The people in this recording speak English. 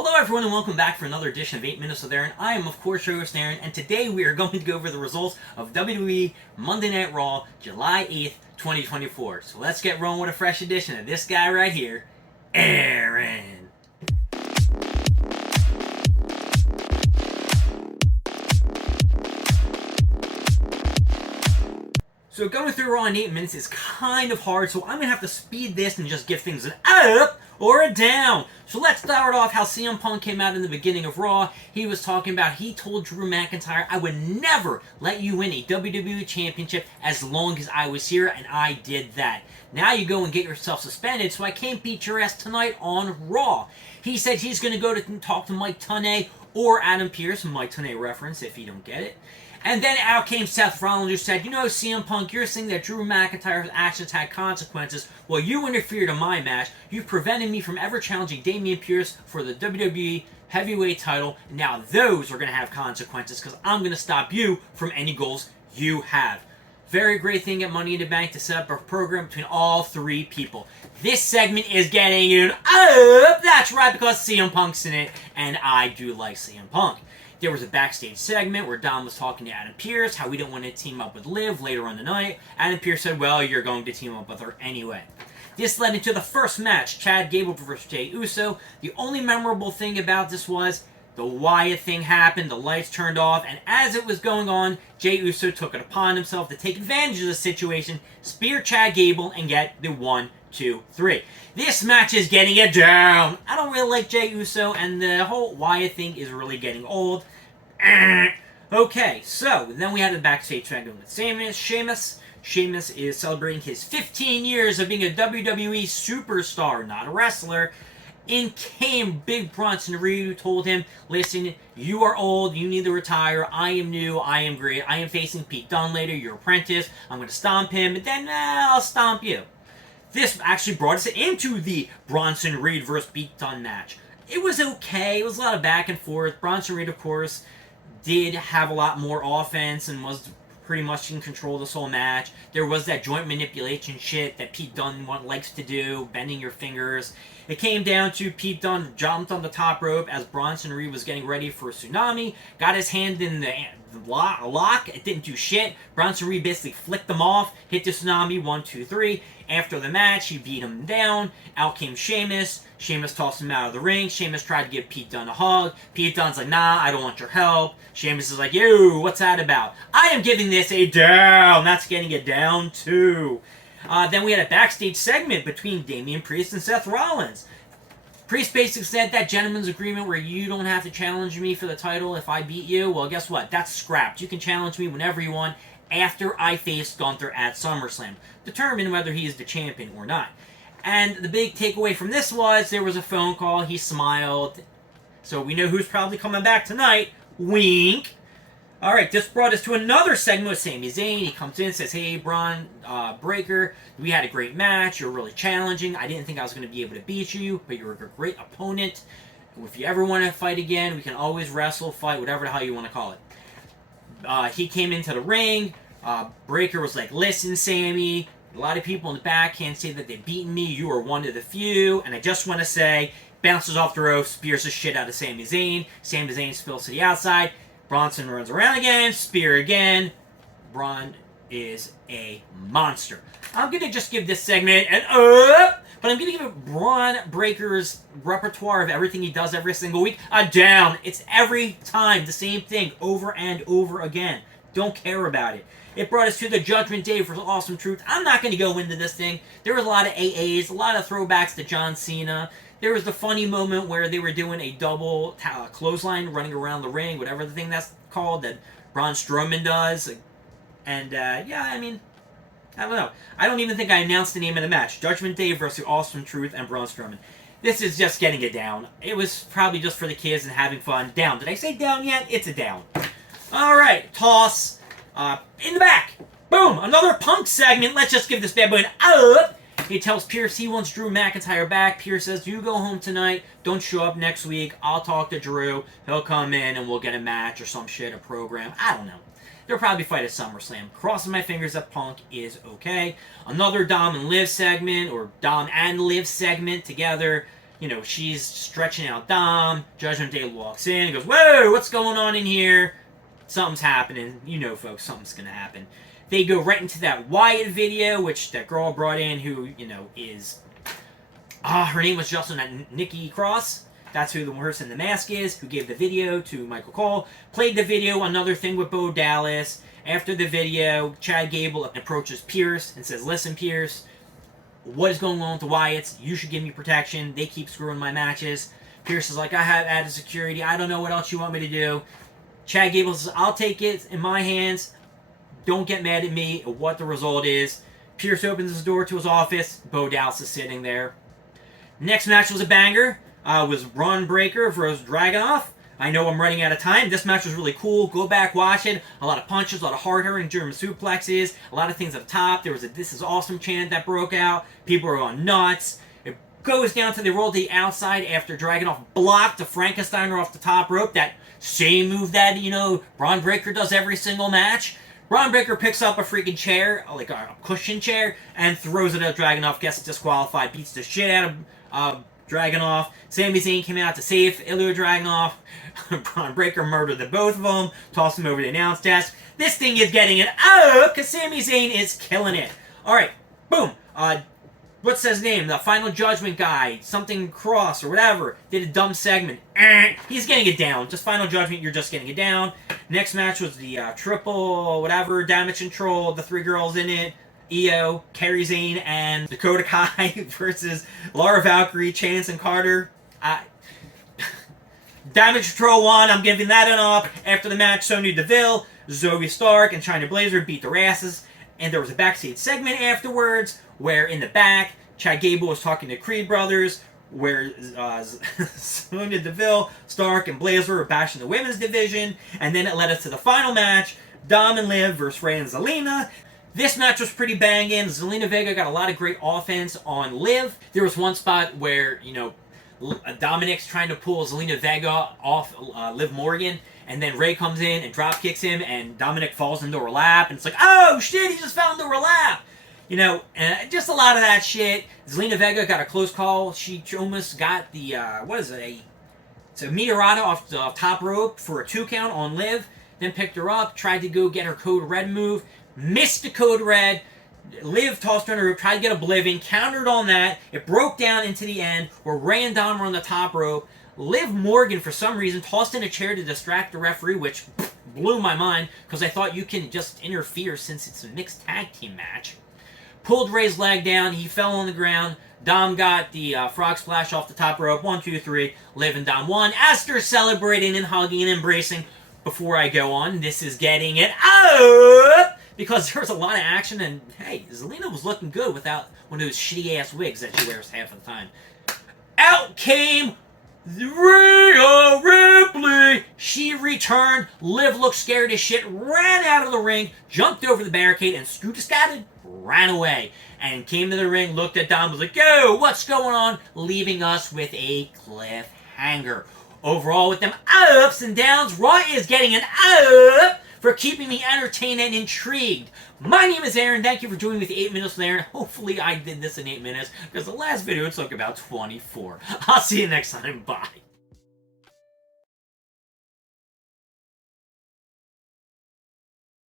Hello everyone and welcome back for another edition of 8 Minutes with Aaron. I am of course your host Aaron, and today we are going to go over the results of WWE Monday Night Raw, July 8th, 2024. So let's get rolling with a fresh edition of this guy right here, Aaron. So going through Raw in 8 minutes is kind of hard, so I'm going to have to speed this and just give things an up or a down. So let's start off how CM Punk came out in the beginning of Raw. He was talking about, he told Drew McIntyre, I would never let you win a WWE Championship as long as I was here, and I did that. Now you go and get yourself suspended, so I can't beat your ass tonight on Raw. He said he's going to go to talk to Mike Tenay or Adam Pearce, Mike Tenay reference if you don't get it. And then out came Seth Rollins, who said, you know, CM Punk, you're saying that Drew McIntyre's actions had consequences. Well, you interfered in my match. You prevented me from ever challenging Damian Pearce for the WWE Heavyweight title. Now those are going to have consequences because I'm going to stop you from any goals you have. Very great thing at Money in the Bank to set up a program between all three people. This segment is getting an up. That's right, because CM Punk's in it, and I do like CM Punk. There was a backstage segment where Dom was talking to Adam Pearce, how we don't want to team up with Liv later on the night. Adam Pearce said, well, you're going to team up with her anyway. This led into the first match, Chad Gable versus Jey Uso. The only memorable thing about this was the Wyatt thing happened, the lights turned off, and as it was going on, Jey Uso took it upon himself to take advantage of the situation, spear Chad Gable, and get the 1, 2, 3. This match is getting it down. I don't really like Jey Uso, and the whole Wyatt thing is really getting old. Okay, so then we had the backstage segment with Sheamus. Sheamus is celebrating his 15 years of being a WWE superstar, not a wrestler. In came Big Bronson Reed, who told him, listen, you are old, you need to retire, I am new, I am great, I am facing Pete Dunne later, your apprentice, I'm going to stomp him, and then I'll stomp you. This actually brought us into the Bronson Reed versus Pete Dunne match. It was okay, it was a lot of back and forth. Bronson Reed, of course, did have a lot more offense and was pretty much in control of this whole match. There was that joint manipulation shit that Pete Dunne likes to do, bending your fingers. It came down to Pete Dunne jumped on the top rope as Bronson Reed was getting ready for a tsunami, got his hand in the lock, it didn't do shit. Bronson Reed basically flicked them off, hit the tsunami, 1, 2, 3. After the match, he beat him down. Out came Sheamus. Sheamus tossed him out of the ring. Sheamus tried to give Pete Dunne a hug. Pete Dunne's like, nah, I don't want your help. Sheamus is like, yo, what's that about? I am giving this a down. That's getting it down too. Then we had a backstage segment between Damian Priest and Seth Rollins. Priest basically said that gentleman's agreement where you don't have to challenge me for the title if I beat you. Well, guess what? That's scrapped. You can challenge me whenever you want after I face Gunther at SummerSlam. Determine whether he is the champion or not. And the big takeaway from this was there was a phone call. He smiled. So we know who's probably coming back tonight. Wink. Alright, this brought us to another segment with Sami Zayn. He comes in and says, hey, Braun Breaker, we had a great match. You're really challenging. I didn't think I was going to be able to beat you, but you're a great opponent. If you ever want to fight again, we can always wrestle, fight, whatever the hell you want to call it. He came into the ring. Breaker was like, listen, Sammy, a lot of people in the back can't say that they've beaten me. You are one of the few. And I just want to say, bounces off the rope, spears the shit out of Sami Zayn. Sami Zayn spills to the outside. Bronson runs around again, spear again. Braun is a monster. I'm going to just give this segment an up, but I'm going to give it Braun Breaker's repertoire of everything he does every single week a down. It's every time the same thing over and over again. Don't care about it. It brought us to the Judgment Day for Awesome Truth. I'm not going to go into this thing. There was a lot of AAs, a lot of throwbacks to John Cena. There was the funny moment where they were doing a double clothesline running around the ring, whatever the thing that's called, that Braun Strowman does. And, yeah, I mean, I don't know. I don't even think I announced the name of the match. Judgment Day versus Awesome Truth and Braun Strowman. This is just getting it down. It was probably just for the kids and having fun. Down. Did I say down yet? It's a down. Alright, toss. In the back. Boom! Another Punk segment. Let's just give this bad boy an up. He tells Pearce he wants Drew McIntyre back. Pearce says, you go home tonight. Don't show up next week. I'll talk to Drew. He'll come in and we'll get a match or some shit, a program. I don't know. They'll probably fight at SummerSlam. Crossing my fingers that Punk is okay. Another Dom and Liv segment, or Dom and Liv segment together. You know, she's stretching out Dom. Judgment Day walks in and goes, "Whoa, what's going on in here?" Something's happening. You know, folks, something's going to happen. They go right into that Wyatt video, which that girl brought in who, you know, is... her name was just on that Nikki Cross. That's who the person in the mask is, who gave the video to Michael Cole. Played the video, another thing with Bo Dallas. After the video, Chad Gable approaches Pierce and says, "Listen, Pierce, what is going on with the Wyatts? You should give me protection. They keep screwing my matches." Pierce is like, "I have added security. I don't know what else you want me to do." Chad Gable says, "I'll take it in my hands. Don't get mad at me at what the result is." Pierce opens his door to his office. Bo Dallas is sitting there. Next match was a banger. Was Ron Breakker versus Dragunov. I know I'm running out of time. This match was really cool. Go back, watch it. A lot of punches, a lot of hard-hitting German suplexes, a lot of things up top. There was a "This is awesome" chant that broke out. People were going nuts. It goes down to they rolled the outside after Dragunov blocked the Frankensteiner off the top rope. That same move that, you know, Ron Breakker does every single match. Ron Breakker picks up a freaking chair, like a cushion chair, and throws it at Dragunov, gets disqualified, beats the shit out of Dragunov. Sami Zayn came out to save Ilya Dragunov. Ron Breakker murdered the both of them, tossed him over the announce desk. This thing is getting it up because Sami Zayn is killing it. Alright, boom. What's his name? The Final Judgment guy, something Cross or whatever, did a dumb segment. He's getting it down. Just Final Judgment, you're just getting it down. Next match was the triple whatever, Damage Control, the three girls in it. Io, Kairi Sane, and Dakota Kai versus Laura Valkyrie, Chance, and Carter. Damage Control won. I'm giving that an up. After the match, Sonya Deville, Zoe Stark, and China Blazer beat their asses. And there was a backstage segment afterwards where in the back, Chad Gable was talking to Creed Brothers, where Sonya Deville, Stark, and Blazer were bashing the women's division. And then it led us to the final match, Dom and Liv versus Rey and Zelina. This match was pretty banging. Zelina Vega got a lot of great offense on Liv. There was one spot where, you know, Dominic's trying to pull Zelina Vega off Liv Morgan, and then Rey comes in and drop kicks him, and Dominic falls into her lap, and it's like, oh shit, he just fell into her lap. You know, just a lot of that shit. Zelina Vega got a close call. She almost got the, it's a Meteorata off the top rope for a 2 count on Liv, then picked her up, tried to go get her Code Red move, missed the Code Red. Liv tossed her on the rope, tried to get Oblivion, countered on that. It broke down into the end where Rey and Dom were on the top rope. Liv Morgan, for some reason, tossed in a chair to distract the referee, which blew my mind because I thought you can just interfere since it's a mixed tag team match. Pulled Rey's leg down. He fell on the ground. Dom got the frog splash off the top rope. 1, 2, 3. Liv and Dom won. As they're celebrating and hugging and embracing. Before I go on, this is getting it up because there was a lot of action, and hey, Zelina was looking good without one of those shitty-ass wigs that she wears half the time. Out came Rhea Ripley. She returned. Liv looked scared as shit, ran out of the ring, jumped over the barricade, and scooter-scatted, ran away. And came to the ring, looked at Dom, was like, yo, what's going on? Leaving us with a cliffhanger. Overall, with them ups and downs, Raw is getting an up for keeping me entertained and intrigued. My name is Aaron. Thank you for joining me with 8 Minutes with Aaron. Hopefully I did this in 8 minutes, because the last video took about 24. I'll see you next time. Bye.